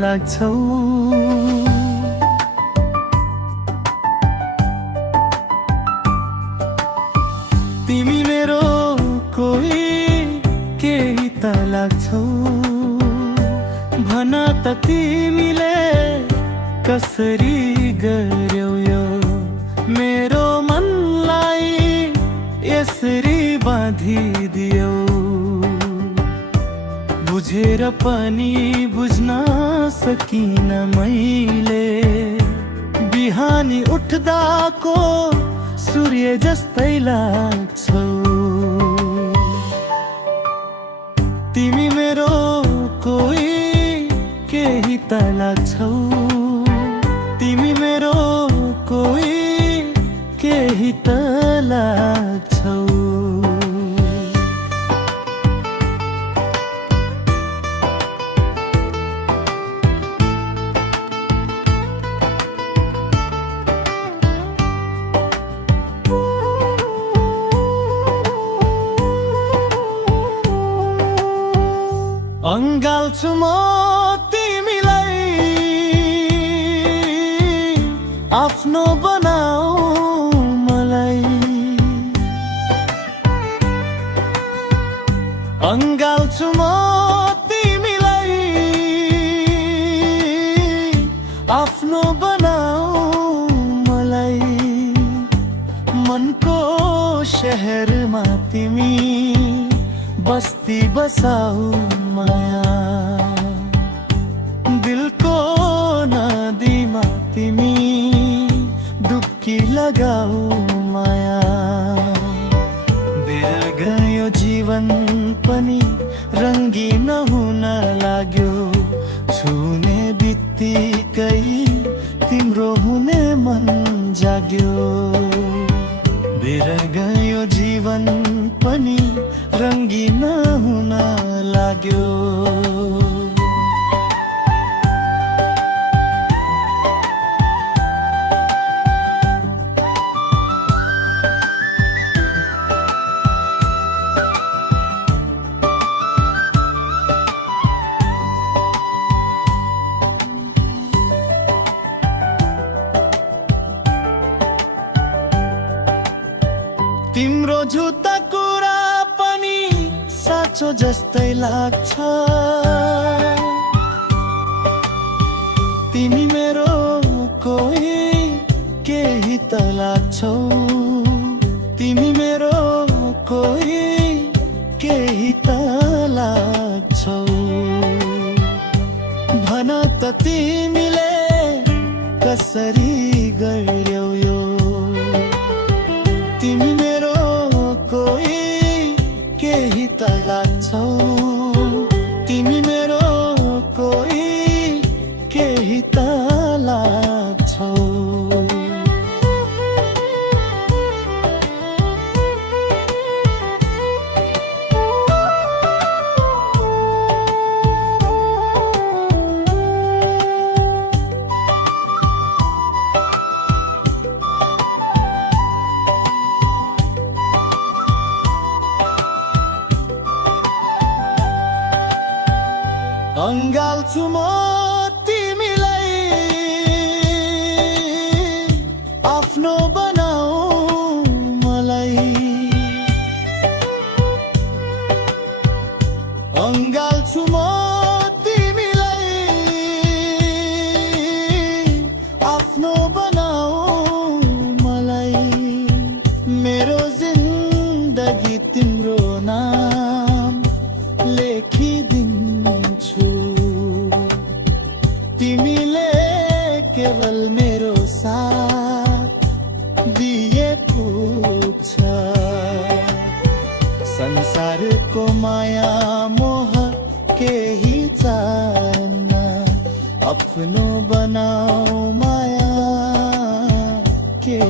लाग्छौ। तिमी मेरो कोही केही त लाग्छौ। भन त तिमीले कसरी गर्यौ यो मेरो मनलाई यसरी बाँधिदियौ। बुझेर पनि बुझ्न सकिन मैले, बिहानी उठ्दाको सूर्य जस्तै लाग्छौ। तिमी मेरो कोही केही त लाग्छौ। तिमी मेरो कोही केही त लाग्छौ। अँगाल्छु म तिमीलाई, आफ्नो बनाऊ मलाई। अँगाल्छु म तिमीलाई, आफ्नो बनाऊ मलाई। मनको शहरमा तिमी बस्ती बसाऊ माया। दिलको नदीमा तिमी डुब्की लगाऊ माया। बेर गयो जीवन पनि रङ्गीन हुन लाग्यो। छुने बित्तिकै तिम्रो हुने मन जाग्यो। बेर गयो जीवन पनि रङ्गीन हुन लाग्यो। तिम्रो झुटा कुरा पनि साँचो जस्तै लाग्छ। तिमी मेरो कोही केही त लाग्छौ। तिमी मेरो कोही केही त लाग्छौ। भन त तिमीले कसरी गर्यौ यो। तिमी मेरो कोही केही त लाग्छौ। तिमी मेरो कोही केही त लाग्छौ। अँगाल्छु म तिमीलाई, आफ्नो बनाऊ मलाई। अँगाल्छु म तिमीलाई, आफ्नो बनाऊ मलाई। मेरो जिन्दगी तिम्रो नाम लेखिदिन्छु। तिमीले केवल मेरो साथ दिए पुग्छ। संसारको माया मोह केही चाहन्न। आफ्नो बनाऊ माया के